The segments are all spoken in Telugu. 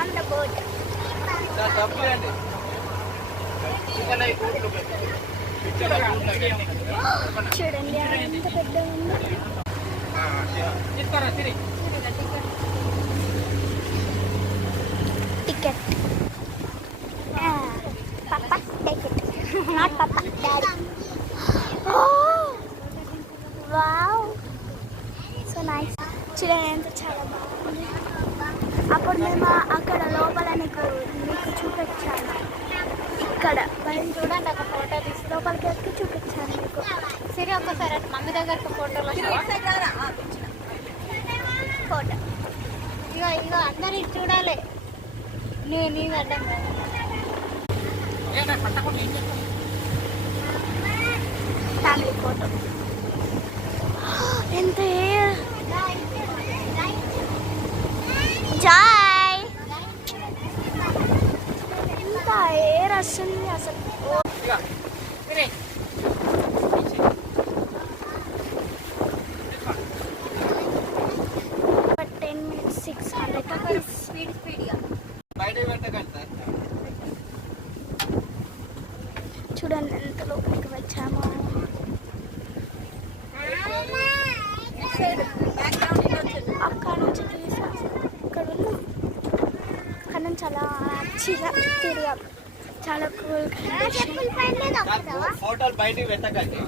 on the boat. చూడండి ఎంత పెద్ద ఉంది. టికెట్ పాపా టేక్ ఇట్ నాట్ పాపా డాడీ. Wow so nice. చూడండి ఎంత చాలా బాగుంది. అప్పుడు మేము అక్కడ లోపల మీకు చూపించాను. ఇక్కడ బయట చూడండి ఒక ఫోటో తీసి లోపలికి వచ్చి చూపించాను మీకు. సరే ఒక్కసారి మమ్మీ దగ్గరకు ఫోటోలో ఫోటో. ఇగో ఇగో అందరు ఇటు చూడాలి. నీ అడ్డం ఫ్యామిలీ ఫోటో. ఎంత జాయ్ ఎంత ఎయిర్ వస్తుంది అసలు. 10 minutes 600 స్పీడ్గా చూడండి ఎంత లోపలికి వచ్చామో. అక్కడ నుంచి తీసా అక్కడ నుంచి అలా మంచిగా తిరిగాం. చాలా కూల్. ఫోటోలు బయటికి పెట్టకండి,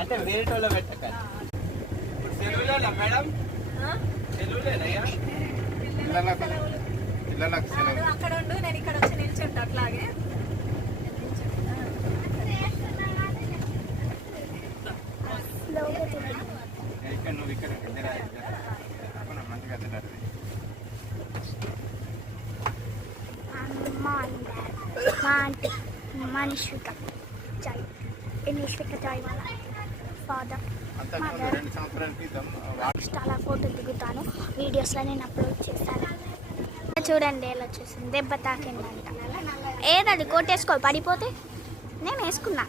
అంటే వేరేటోళ్ళు పెట్టకండి. సెలవులేనా మేడం? సెలవులేనయ్యా అక్కడ ఉండు, నేను ఇక్కడ వచ్చి నిల్చుంటా. అట్లాగే ఇక్కడ నువ్వు ఇక్కడ మా ఆంటీ మా నిశ్విక జాయ్. నిశ్విక జాయ్ వాళ్ళ ఫాదర్. చాలా ఫోటో దిగుతాను, వీడియోస్లో నేను అప్లోడ్ చేస్తాను. చూడండి ఎలా చూసింది. దెబ్బ తాకిందంట. ఏదది కొట్టేసుకో పడిపోతే. నేను వేసుకున్నా.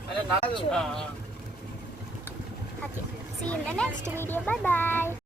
See you in the next video. Bye bye.